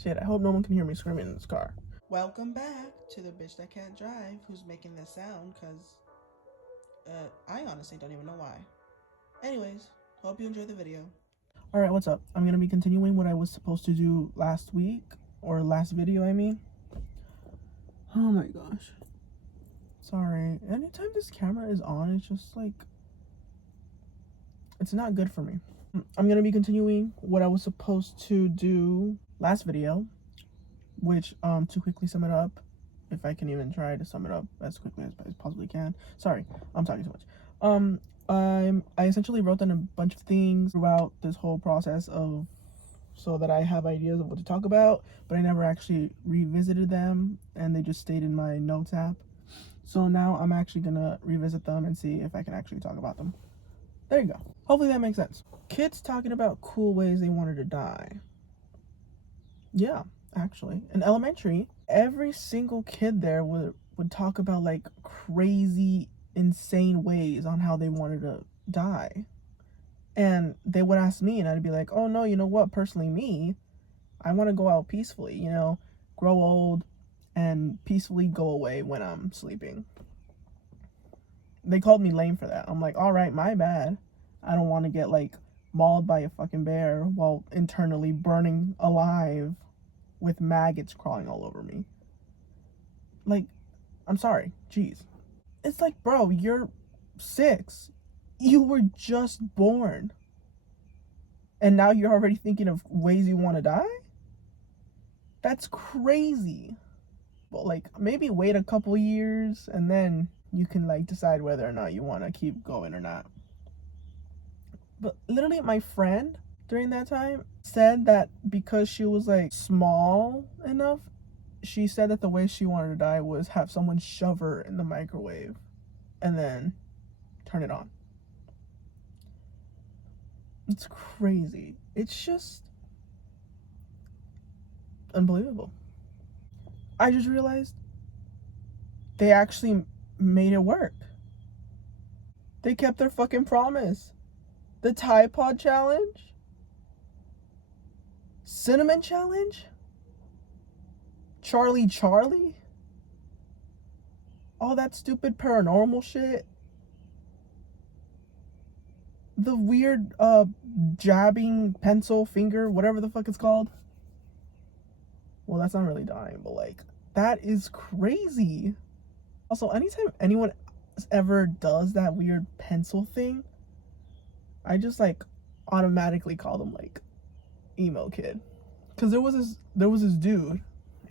Shit, I hope no one can hear me screaming in this car. Welcome back to the bitch that can't drive who's making this sound because I honestly don't even know why. Anyways, hope you enjoyed the video. Alright, what's up? I'm gonna be continuing what I was supposed to do last week, or last video, I mean. Oh my gosh. Sorry. Anytime this camera is on, it's just like, it's not good for me. I'm gonna be continuing what I was supposed to do last video, which, to quickly sum it up, if I can even try to sum it up as quickly as I possibly can. Sorry, I'm talking too much. I essentially wrote down a bunch of things throughout this whole process of so that I have ideas of what to talk about, but I never actually revisited them, and they just stayed in my notes app. So now I'm actually gonna revisit them and see if I can actually talk about them. There you go. Hopefully that makes sense. Kids talking about cool ways they wanted to die. Yeah, actually. In elementary, every single kid there would talk about like crazy, insane ways on how they wanted to die. And they would ask me, and I'd be like, oh no, you know what? Personally, me, I want to go out peacefully, grow old and peacefully go away when I'm sleeping. They called me lame for that. I'm like, all right, my bad. I don't want to get like mauled by a fucking bear while internally burning alive with maggots crawling all over me. Like, I'm sorry. Jeez. It's like, bro, you're 6. You were just born. And now you're already thinking of ways you want to die? That's crazy. But like, maybe wait a couple years and then you can like decide whether or not you want to keep going or not. But literally, my friend during that time said that because she was like small enough, she said that the way she wanted to die was have someone shove her in the microwave and then turn it on. It's crazy. It's just unbelievable. I just realized they actually made it work. They kept their fucking promise. The Tide Pod challenge, Cinnamon challenge, Charlie, all that stupid paranormal shit, the weird jabbing pencil finger, whatever the fuck it's called. Well, that's not really dying, but like, that is crazy. Also, anytime anyone ever does that weird pencil thing, I just like automatically call them like emo kid. Cause there was this dude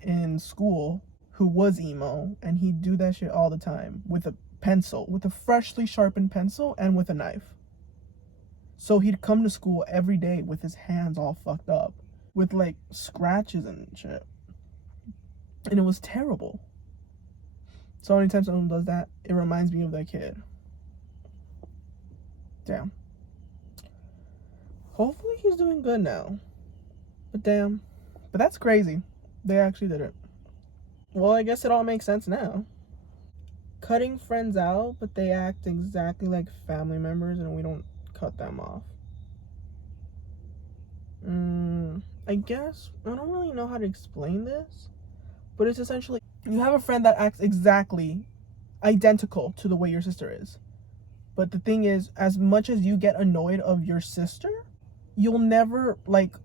in school who was emo, and he'd do that shit all the time with a pencil, with a freshly sharpened pencil and with a knife. So he'd come to school every day with his hands all fucked up, with like scratches and shit. And it was terrible. So anytime someone does that, it reminds me of that kid. Damn. Hopefully he's doing good now. But damn. But that's crazy. They actually did it. Well, I guess it all makes sense now. Cutting friends out, but they act exactly like family members and we don't cut them off. I guess I don't really know how to explain this, but it's essentially you have a friend that acts exactly identical to the way your sister is. But the thing is, as much as you get annoyed of your sister, you'll never like,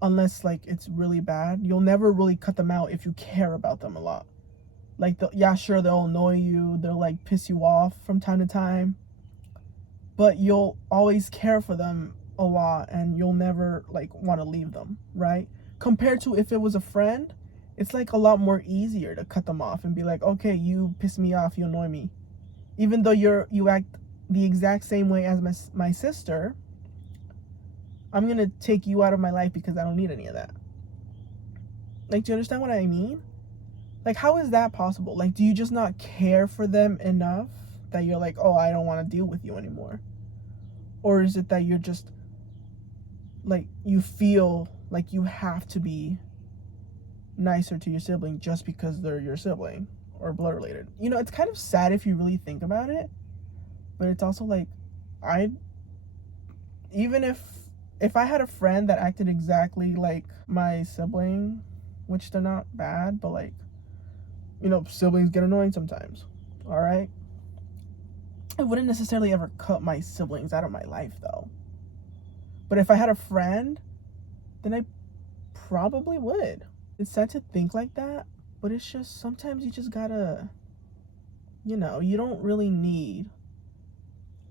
unless like it's really bad, you'll never really cut them out if you care about them a lot. Like, yeah, sure, they'll annoy you, they'll like piss you off from time to time, but you'll always care for them a lot and you'll never like want to leave them, right? Compared to if it was a friend, it's like a lot more easier to cut them off and be like, okay, you piss me off, you annoy me. Even though you act the exact same way as my sister, I'm gonna take you out of my life because I don't need any of that. Like, do you understand what I mean? Like, how is that possible? Like, do you just not care for them enough that you're like, oh, I don't want to deal with you anymore? Or is it that you're just like, you feel like you have to be nicer to your sibling just because they're your sibling or blood related? It's kind of sad if you really think about it, but it's also like, even if I had a friend that acted exactly like my sibling, which they're not bad, but like, you know, siblings get annoying sometimes. All right. I wouldn't necessarily ever cut my siblings out of my life though. But if I had a friend, then I probably would. It's sad to think like that, but it's just sometimes you just gotta, you know, you don't really need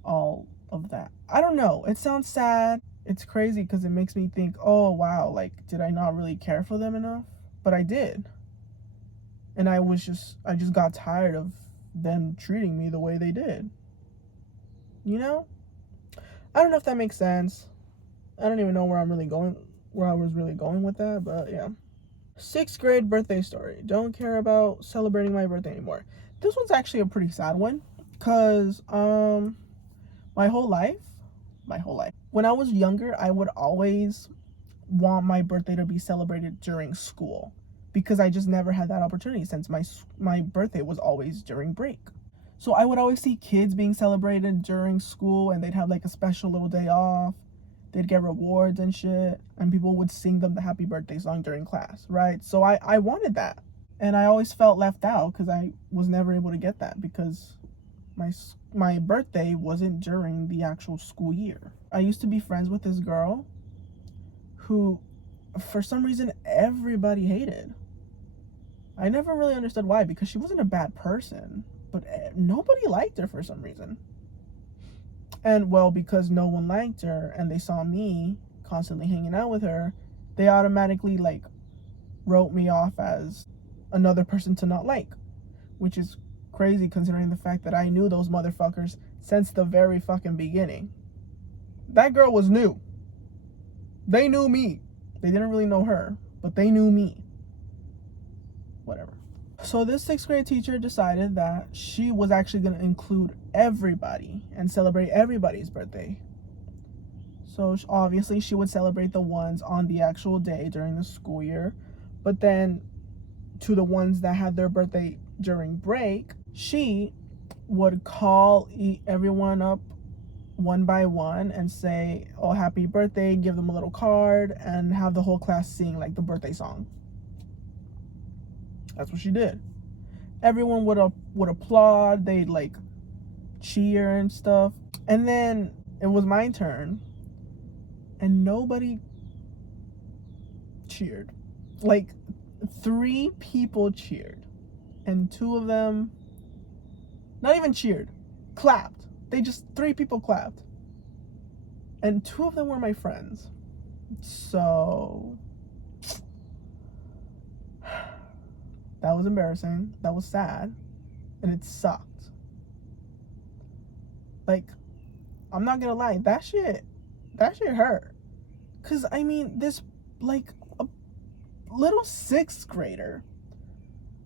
all of that. I don't know. It sounds sad. It's crazy because it makes me think, oh wow, like did I not really care for them enough? But I did. And I just got tired of them treating me the way they did. You know? I don't know if that makes sense. I don't even know where I was really going with that, but yeah. 6th grade birthday story. Don't care about celebrating my birthday anymore. This one's actually a pretty sad one cuz my whole life, when I was younger, I would always want my birthday to be celebrated during school because I just never had that opportunity since my birthday was always during break. So I would always see kids being celebrated during school and they'd have like a special little day off. They'd get rewards and shit, and people would sing them the happy birthday song during class, right? So I wanted that. And I always felt left out because I was never able to get that because my birthday wasn't during the actual school year. I used to be friends with this girl who, for some reason, everybody hated. I never really understood why, because she wasn't a bad person, but nobody liked her for some reason. And well, because no one liked her and they saw me constantly hanging out with her, they automatically like wrote me off as another person to not like, which is crazy considering the fact that I knew those motherfuckers since the very fucking beginning. That girl was new. They knew me. They didn't really know her, but they knew me. Whatever. So this 6th grade teacher decided that she was actually going to include everybody and celebrate everybody's birthday. So obviously she would celebrate the ones on the actual day during the school year, but then to the ones that had their birthday during break, she would call everyone up one by one and say, oh, happy birthday, give them a little card, and have the whole class sing like the birthday song. That's what she did. Everyone would applaud. They'd like cheer and stuff. And then it was my turn, and nobody cheered. Like 3 people cheered, and 2 of them not even cheered, clapped. 3 people clapped, and 2 of them were my friends. So that was embarrassing. That was sad. And it sucked. Like, I'm not gonna lie, that shit hurt. Cause I mean, this like a little 6th grader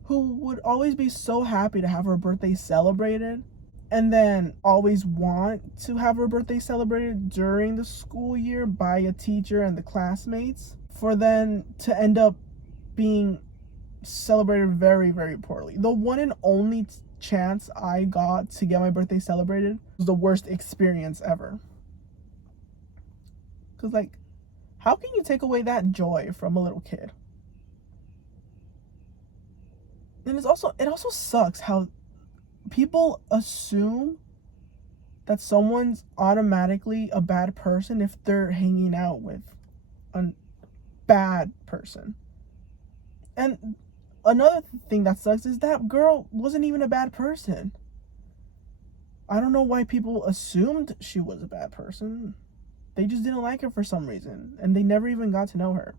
who would always be so happy to have her birthday celebrated and then always want to have her birthday celebrated during the school year by a teacher and the classmates, for then to end up being celebrated very, very poorly. The one and only chance I got to get my birthday celebrated was the worst experience ever. Because, like, how can you take away that joy from a little kid? And it also sucks how people assume that someone's automatically a bad person if they're hanging out with a bad person. And another thing that sucks is that girl wasn't even a bad person. I don't know why people assumed she was a bad person. They just didn't like her for some reason, and they never even got to know her.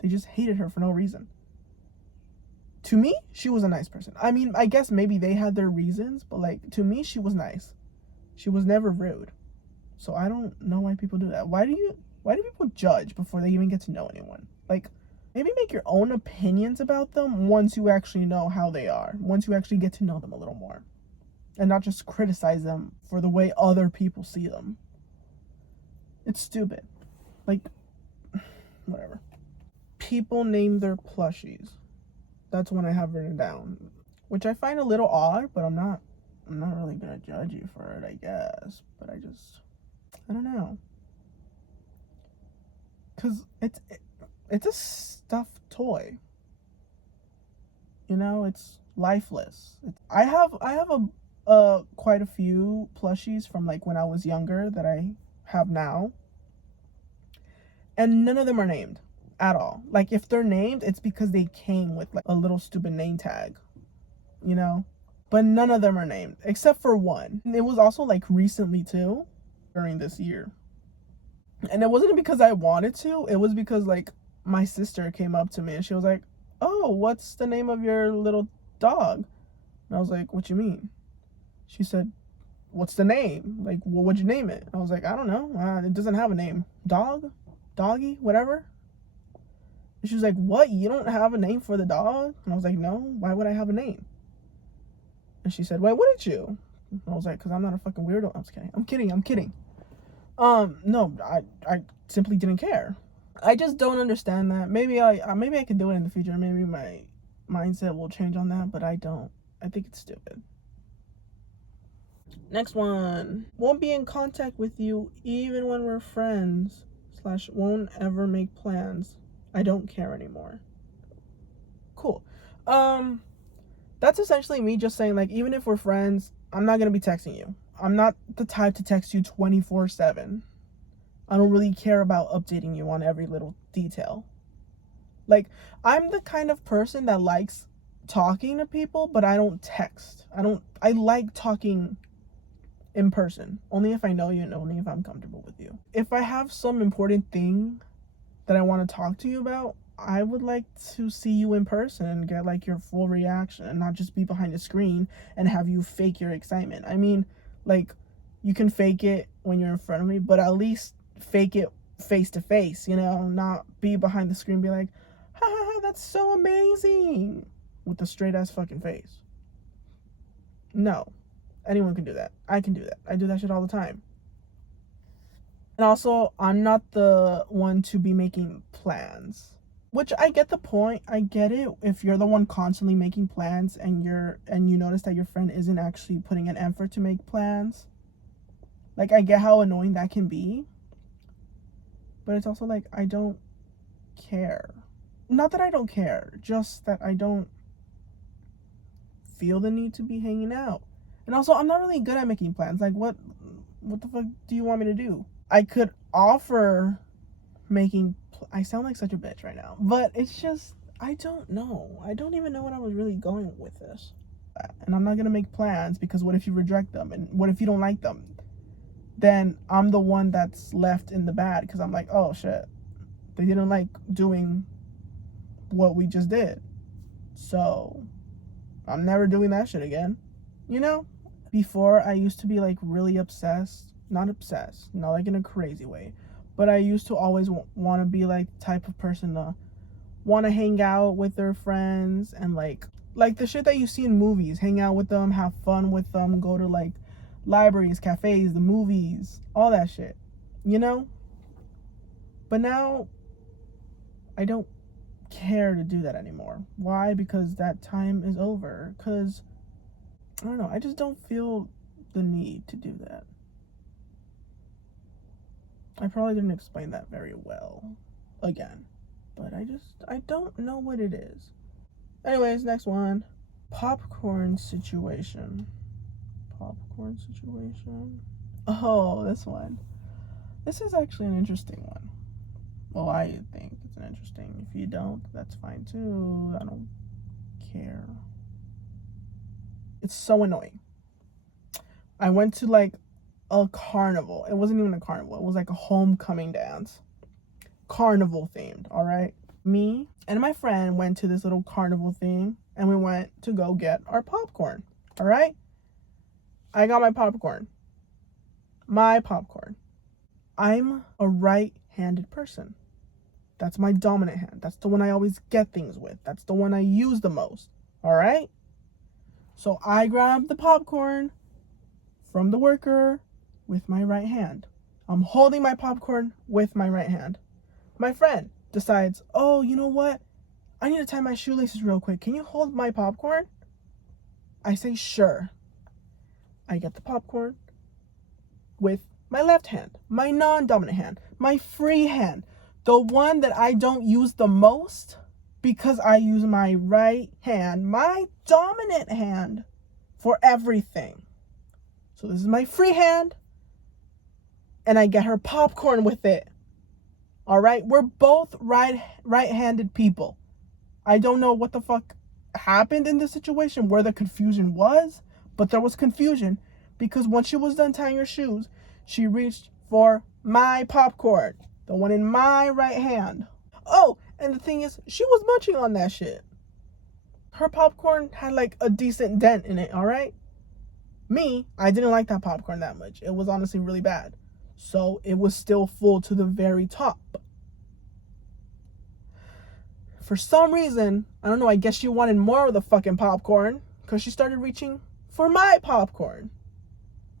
They just hated her for no reason. To me, she was a nice person. I mean, I guess maybe they had their reasons, but like, to me, she was nice. She was never rude. So I don't know why people do that. Why do people judge before they even get to know anyone? Like, maybe make your own opinions about them once you actually know how they are. Once you actually get to know them a little more. And not just criticize them for the way other people see them. It's stupid. Like, whatever. People name their plushies. That's one I have written down, which I find a little odd, but I'm not really gonna judge you for it, I guess. But I don't know, cause it's a stuffed toy. You know, it's lifeless. I have quite a few plushies from like when I was younger that I have now, and none of them are named at all. Like if they're named, it's because they came with like a little stupid name tag, you know? But none of them are named except for one. And it was also like recently too, during this year. And it wasn't because I wanted to, it was because like my sister came up to me and she was like, "Oh, what's the name of your little dog?" And I was like, "What you mean?" She said, "What's the name? Like, what would you name it?" I was like, "I don't know. It doesn't have a name. Dog? Doggy? Whatever." And she was like, "What? You don't have a name for the dog?" And I was like, "No. Why would I have a name?" And she said, "Why wouldn't you?" And I was like, "Because I'm not a fucking weirdo." I was kidding. I'm kidding. No, I simply didn't care. I just don't understand that. Maybe I could do it in the future. Maybe my mindset will change on that, but I don't. I think it's stupid. Next one. Won't be in contact with you even when we're friends. / won't ever make plans. I don't care anymore. Cool. That's essentially me just saying like even if we're friends, I'm not gonna be texting you. I'm not the type to text you 24/7. I don't really care about updating you on every little detail. Like, I'm the kind of person that likes talking to people, but I don't text. I like talking in person, only if I know you and only if I'm comfortable with you. If I have some important thing that I want to talk to you about, I would like to see you in person and get like your full reaction and not just be behind a screen and have you fake your excitement. I mean, like, you can fake it when you're in front of me, but at least fake it face to face, you know, not be behind the screen, be like, "Ha ha ha, that's so amazing," with a straight ass fucking face. No, anyone can do that. I can do that. I do that shit all the time. And also, I'm not the one to be making plans. Which I get the point. I get it. If you're the one constantly making plans and you notice that your friend isn't actually putting an effort to make plans, like I get how annoying that can be. But it's also like I don't care. Not that I don't care, just that I don't feel the need to be hanging out. And also, I'm not really good at making plans. Like what the fuck do you want me to do? I could offer making I sound like such a bitch right now, but it's just I don't know. I don't even know what I was really going with this. And I'm not gonna make plans because what if you reject them? And what if you don't like them? Then I'm the one that's left in the bad because I'm like, oh shit, they didn't like doing what we just did. So I'm never doing that shit again. You know? Before I used to be like really obsessed, not like in a crazy way, but I used to always want to be like the type of person to want to hang out with their friends and like the shit that you see in movies, hang out with them, have fun with them, go to like libraries, cafes, the movies, all that shit, you know? But now I don't care to do that anymore. Why? Because that time is over. Because I don't know, I just don't feel the need to do that. I probably didn't explain that very well again, but I don't know what it is. Anyways, next one. Popcorn situation. Oh, this one. This is actually an interesting one. Well, I think it's an interesting. If you don't, that's fine too. I don't care. It's so annoying. I went to like a carnival. It wasn't even a carnival. It was like a homecoming dance. Carnival themed, all right? Me and my friend went to this little carnival thing and we went to go get our popcorn, all right? I got my popcorn. I'm a right-handed person. That's my dominant hand. That's the one I always get things with. That's the one I use the most, all right? So I grabbed the popcorn from the worker with my right hand. I'm holding my popcorn with my right hand. My friend decides, oh, you know what? I need to tie my shoelaces real quick. Can you hold my popcorn? I say, sure. I get the popcorn with my left hand, my non-dominant hand, my free hand, the one that I don't use the most because I use my right hand, my dominant hand, for everything. So this is my free hand, and I get her popcorn with it. All right? We're both right-handed people. I don't know what the fuck happened in this situation, where the confusion was, but there was confusion because when she was done tying her shoes, she reached for my popcorn, the one in my right hand. Oh, and the thing is, she was munching on that shit. Her popcorn had like a decent dent in it, all right? Me, I didn't like that popcorn that much. It was honestly really bad. So it was still full to the very top. For some reason, I don't know, I guess she wanted more of the fucking popcorn because she started reaching for my popcorn.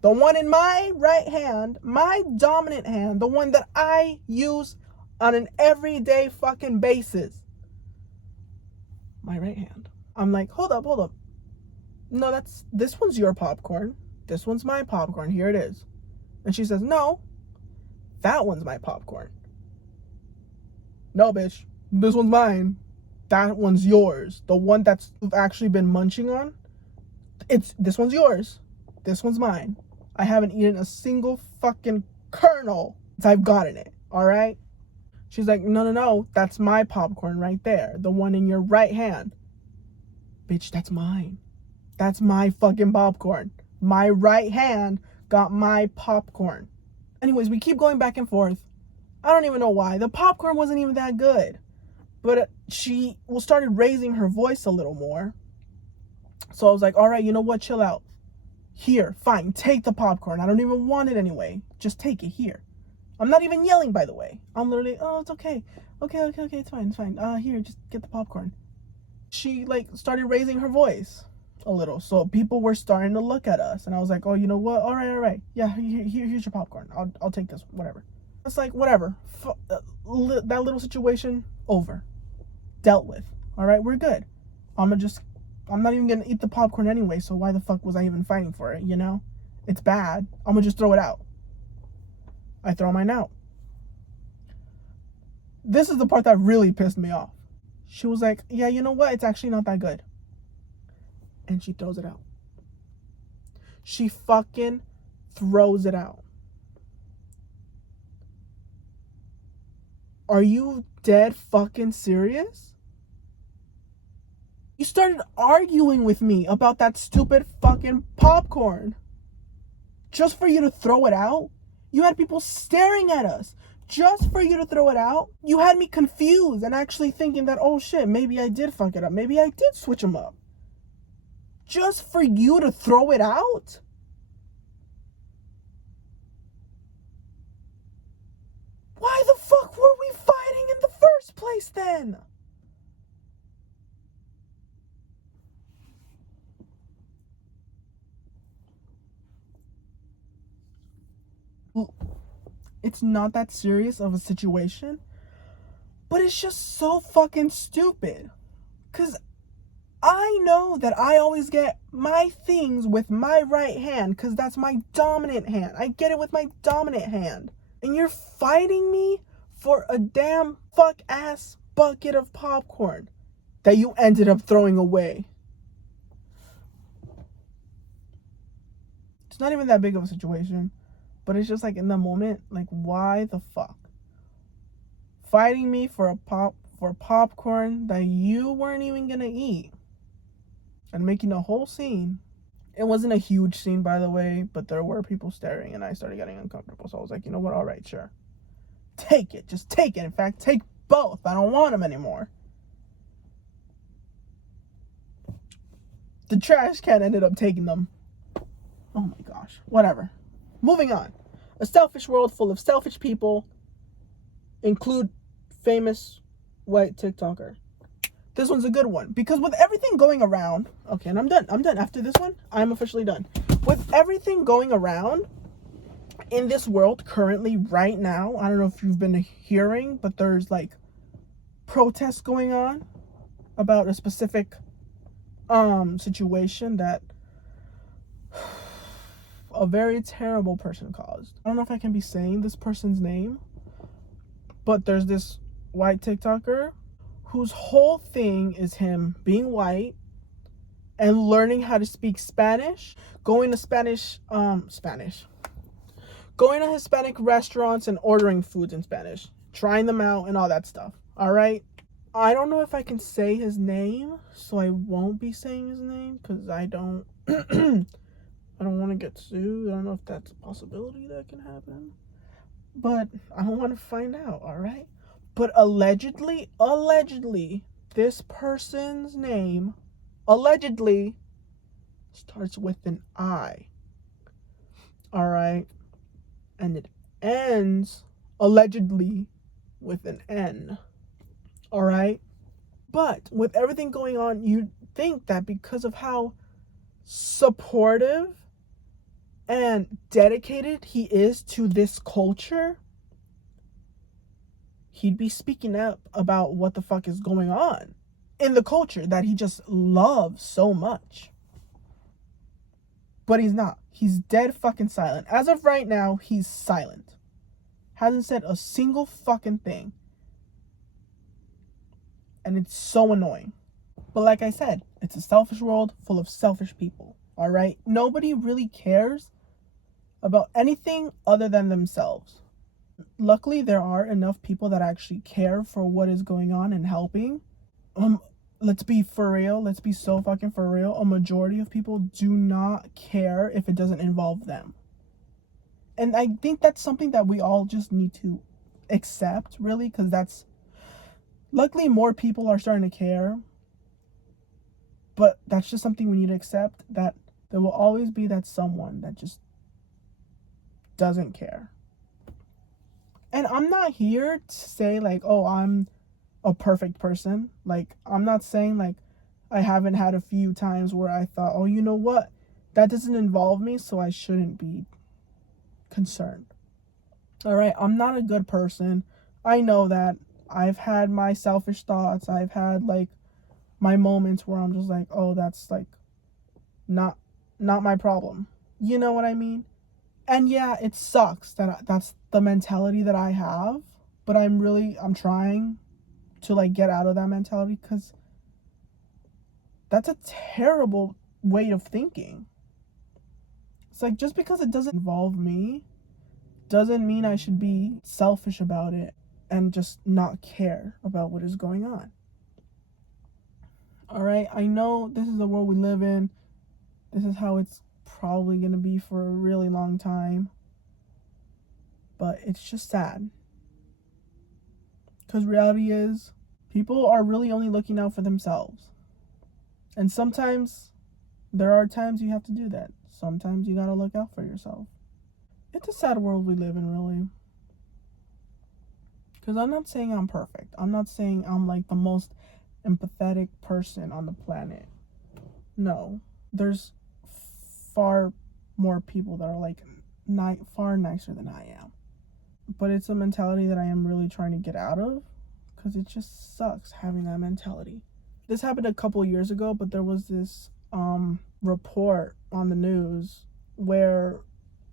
The one in my right hand, my dominant hand, the one that I use on an everyday fucking basis. My right hand. I'm like, hold up. No, this one's your popcorn. This one's my popcorn. Here it is. And she says, no, that one's my popcorn. No, bitch. This one's mine. That one's yours. The one that's you've actually been munching on. This one's yours. This one's mine. I haven't eaten a single fucking kernel since I've gotten it. All right? She's like, no. That's my popcorn right there. The one in your right hand. Bitch, that's mine. That's my fucking popcorn. My right hand got my popcorn. Anyways, we keep going back and forth. I don't even know why. The popcorn wasn't even that good. But she started raising her voice a little more. So I was like, all right, you know what? Chill out. Here, fine. Take the popcorn. I don't even want it anyway. Just take it here. I'm not even yelling, by the way. I'm literally, oh, it's okay. Okay, it's fine. Here, just get the popcorn. She, started raising her voice a little. So people were starting to look at us. And I was like, oh, you know what? All right. Yeah, here's your popcorn. I'll take this, whatever. It's like, whatever. That little situation, over. Dealt with. All right, we're good. I'm not even going to eat the popcorn anyway, so why the fuck was I even fighting for it, you know? It's bad. I'm going to just throw it out. I throw mine out. This is the part that really pissed me off. She was like, yeah, you know what? It's actually not that good. And she throws it out. She fucking throws it out. Are you dead fucking serious? You started arguing with me about that stupid fucking popcorn. Just for you to throw it out? You had people staring at us. Just for you to throw it out? You had me confused and actually thinking that, oh shit, maybe I did fuck it up. Maybe I did switch them up. Just for you to throw it out? Why the fuck were we fighting in the first place then? It's not that serious of a situation, but it's just so fucking stupid. Because I know that I always get my things with my right hand because that's my dominant hand. I get it with my dominant hand. And you're fighting me for a damn fuck ass bucket of popcorn that you ended up throwing away. It's not even that big of a situation. But it's just like in the moment, like why the fuck? Fighting me for popcorn that you weren't even gonna eat. And making a whole scene. It wasn't a huge scene, by the way, but there were people staring and I started getting uncomfortable. So I was like, you know what? All right, sure. Take it. Just take it. In fact, take both. I don't want them anymore. The trash can ended up taking them. Oh my gosh. Whatever. Moving on. A selfish world full of selfish people. Include famous white TikToker. This one's a good one. Because with everything going around... Okay, and I'm done. After this one, I'm officially done. With everything going around in this world currently, right now, I don't know if you've been hearing, but there's protests going on about a specific situation that a very terrible person caused. I don't know if I can be saying this person's name, but there's this white TikToker whose whole thing is him being white and learning how to speak Spanish, going to going to Hispanic restaurants and ordering foods in Spanish, trying them out and all that stuff. All right. I don't know if I can say his name, so I won't be saying his name because I don't I don't want to get sued. I don't know if that's a possibility that can happen, but I don't want to find out. All right. But allegedly, this person's name allegedly starts with an I. All right. And it ends allegedly with an N. All right. But with everything going on, you'd think that because of how supportive and dedicated he is to this culture, he'd be speaking up about what the fuck is going on in the culture that he just loves so much. But he's not. He's dead fucking silent. As of right now, he's silent. Hasn't said a single fucking thing. And it's so annoying. But like I said, it's a selfish world full of selfish people. All right? Nobody really cares about anything other than themselves. Luckily, there are enough people that actually care for what is going on and helping. Let's be for real. Let's be so fucking for real. A majority of people do not care if it doesn't involve them. And I think that's something that we all just need to accept, really, because that's... Luckily, more people are starting to care. But that's just something we need to accept, that there will always be that someone that just doesn't care. And I'm not here to say, like, oh, I'm a perfect person. Like, I'm not saying, like, I haven't had a few times where I thought, oh, you know what? That doesn't involve me, so I shouldn't be concerned. All right? I'm not a good person. I know that. I've had my selfish thoughts. I've had, like, my moments where I'm just like, oh, that's, like, not my problem. You know what I mean? And yeah, it sucks that that's the mentality that I have. But I'm trying to, like, get out of that mentality, because that's a terrible way of thinking. It's like, just because it doesn't involve me doesn't mean I should be selfish about it and just not care about what is going on. All right, I know this is the world we live in. This is how it's probably going to be for a really long time. But it's just sad. Because reality is, people are really only looking out for themselves. And sometimes, there are times you have to do that. Sometimes you gotta look out for yourself. It's a sad world we live in, really. Because I'm not saying I'm perfect. I'm not saying I'm, like, the most empathetic person on the planet. No. There's far more people that are, like, far nicer than I am. But it's a mentality that I am really trying to get out of, because it just sucks having that mentality. This happened a couple years ago, but there was this report on the news where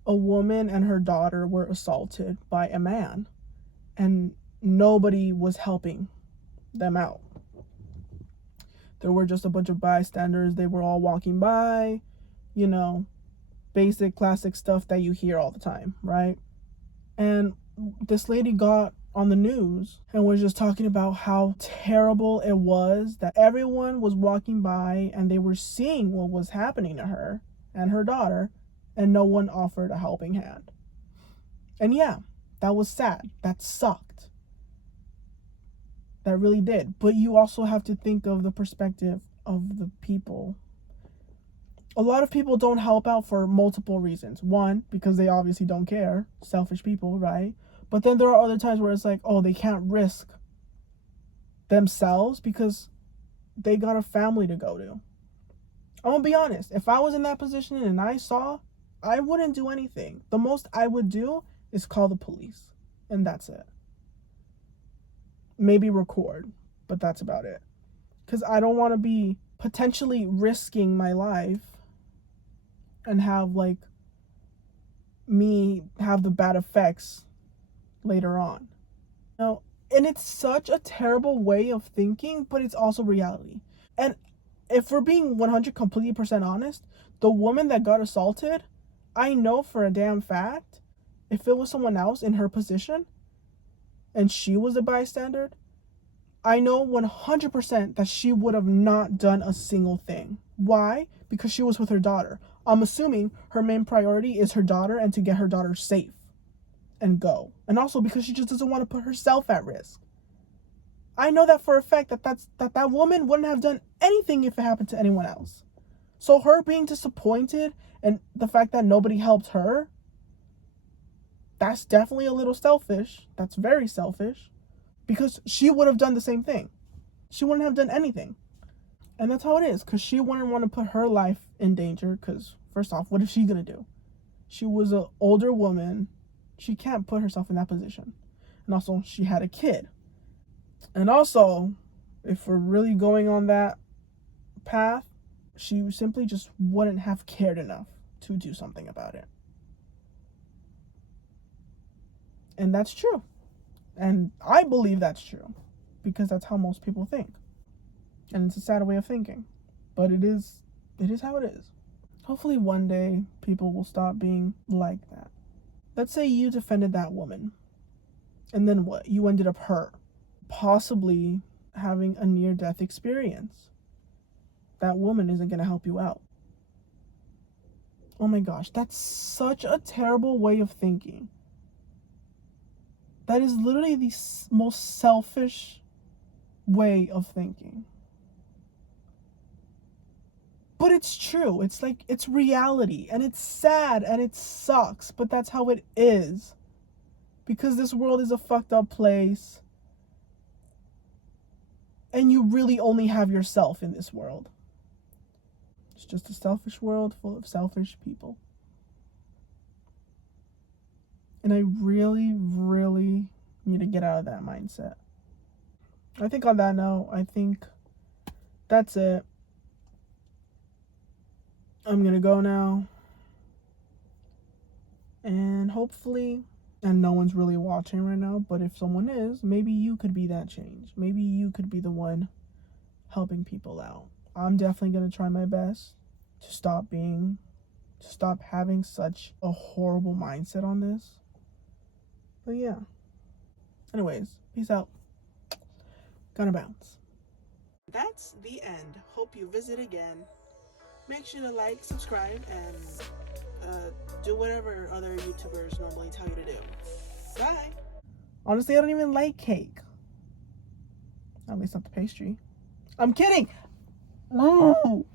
a woman and her daughter were assaulted by a man, and nobody was helping them out. There were just a bunch of bystanders. They were all walking by, you know, basic classic stuff that you hear all the time, right? And this lady got on the news and was just talking about how terrible it was that everyone was walking by and they were seeing what was happening to her and her daughter, and no one offered a helping hand. And yeah, that was sad. That sucked. That really did. But you also have to think of the perspective of the people. A lot of people don't help out for multiple reasons. One, because they obviously don't care. Selfish people, right? But then there are other times where it's like, oh, they can't risk themselves because they got a family to go to. I'm gonna be honest. If I was in that position and I saw, I wouldn't do anything. The most I would do is call the police. And that's it. Maybe record, but that's about it. Because I don't want to be potentially risking my life and have, like, me have the bad effects later on. Now, And it's such a terrible way of thinking, but it's also reality. And if we're being 100% honest, the woman that got assaulted, I know for a damn fact, if it was someone else in her position and she was a bystander, I know 100% that she would have not done a single thing. Why? Because she was with her daughter. I'm assuming her main priority is her daughter and to get her daughter safe and go. And also because she just doesn't want to put herself at risk. I know that for a fact that woman wouldn't have done anything if it happened to anyone else. So her being disappointed and the fact that nobody helped her, that's definitely a little selfish. That's very selfish. Because she would have done the same thing. She wouldn't have done anything. And that's how it is. Because she wouldn't want to put her life in danger. Because first off, what is she going to do? She was an older woman. She can't put herself in that position. And also, she had a kid. And also, if we're really going on that path, she simply just wouldn't have cared enough to do something about it. And that's true. And I believe that's true. Because that's how most people think. And it's a sad way of thinking. But it is how it is. Hopefully one day people will stop being like that. Let's say you defended that woman. And then what? You ended up hurt. Possibly having a near-death experience. That woman isn't going to help you out. Oh my gosh, that's such a terrible way of thinking. That is literally the most selfish way of thinking. But it's true. It's like, it's reality. And it's sad and it sucks. But that's how it is. Because this world is a fucked up place. And you really only have yourself in this world. It's just a selfish world full of selfish people. And I really, really need to get out of that mindset. I think on that note, I think that's it. I'm going to go now. And hopefully, and no one's really watching right now, but if someone is, maybe you could be that change. Maybe you could be the one helping people out. I'm definitely going to try my best to stop having such a horrible mindset on this. But yeah. Anyways, peace out. Gonna bounce. That's the end. Hope you visit again. Make sure to like, subscribe, and do whatever other YouTubers normally tell you to do. Bye. Honestly, I don't even like cake. At least not the pastry. I'm kidding. No.